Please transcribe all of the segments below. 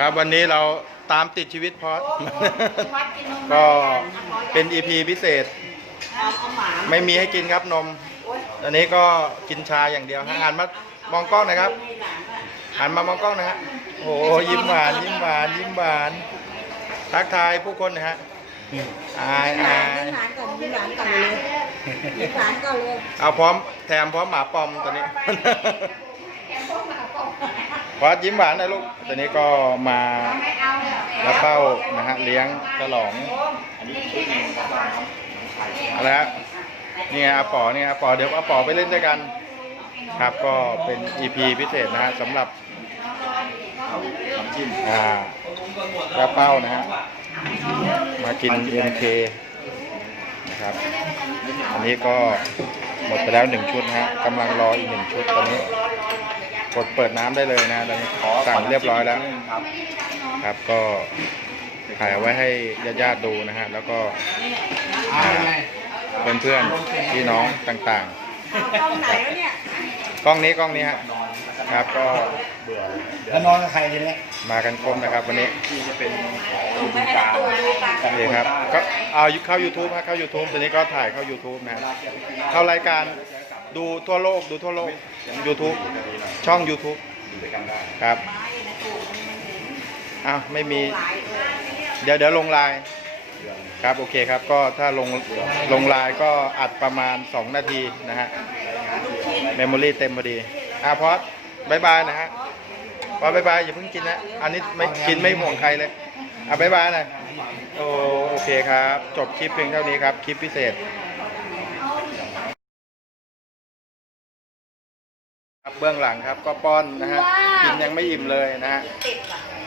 ครับวันนี้เราตามติดชีวิตพอดวัดกินนมก็เป็น EP พิเศษเอาเอาหมาไม่มีให้กินครับนมอันนี้ก็กินชาอย่างเดียวฮะหันมามองกล้องหนะครับให้หลานอะหันมามองกล้องนะฮะโอ้โหยิ้มหวานยิ้มหวานยิ้มหวานทักทายผู้คนนะฮะอายอายหลานก่อนยิ้มหลานก่อนเลยยิ้มหลานก่อนเลยเอาพร้อมแถมพร้อมหมาปอมตอนนี้ พอดยิ้มหวานนะลูกตอนนี้ก็มาแล้วเป้านะฮะเลี้ยงฉลองอะไรฮะนี่ไงอาป๋อนี่ไงอาป๋อเดี๋ยวอาป๋อไปเล่นด้วยกัน ครับก็เป็น EP พิเศษนะฮะสำหรับอ่าแล้วเป้านะฮะมากิน MK นะครับ อันนี้ก็หมดไปแล้วหนึ่งชุดนะฮะกำลังรออีกหนึ่งชุดตอนนี้ กดเปิดน้ำได้เลยนะตอนนี้สั่งเรียบร้อยแล้ว ครับก็ถ่ายเอาไว้ให้ญาติๆดูนะฮะ แล้วก็เพื่อนเพื่อนๆพี่น้องต่างกล้องไหนวะเนี่ยๆ กล้องนี้กล้องนี้ฮะครับก็แล้วนอนกับใครทีนี้มากันครบนะครับวันนี้ส่งไปให้ตูดูปะโอเคครับก็เอาเข้า YouTube ฮะเข้า YouTube ตอนนี้ก็ถ่ายเข้า YouTube นะฮะเข้ารายการ ดูทั่วโลกดูทั่วโลก YouTube ช่อง YouTube ครับอ้าวไม่มี เดี๋ยวเดี๋ยวลงไลน์ครับโอเคครับก็ถ้าลงลงไลน์ก็อัดประมาณ 2 นาทีนะฮะเมมโมรี่เต็มพอดีอะพอดบายบายนะฮะพอดบายบายอย่าเพิ่งกินนะ อันนี้ไม่กินไม่ห่วงใครเลยอะบายบายนะโอโอเคครับ จบคลิปเพียงเท่านี้ครับ คลิปพิเศษ ครับเบื้องหลังครับก็ป้อนนะฮะกินยังไม่อิ่มเลยนะฮะ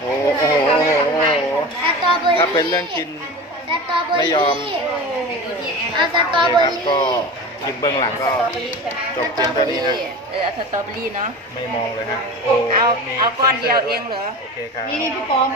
โอ้โหโอ้โหโอ้โหโอ้โหสตรอเบอรี่ถ้าเป็นเรื่องกิน สตรอเบอรี่ไม่ยอม เอาสตรโออเคเบอครับรี่ก็คลิปเบื้องหลังก็จบเพียงเท่านี้นะเออเอาสตรอเบอรี่เนาะ ไม่มองเลยฮะโเอามีเอาก้อนเดียวเองเหรอ โอเคครับ นี่นี่พี่ปอม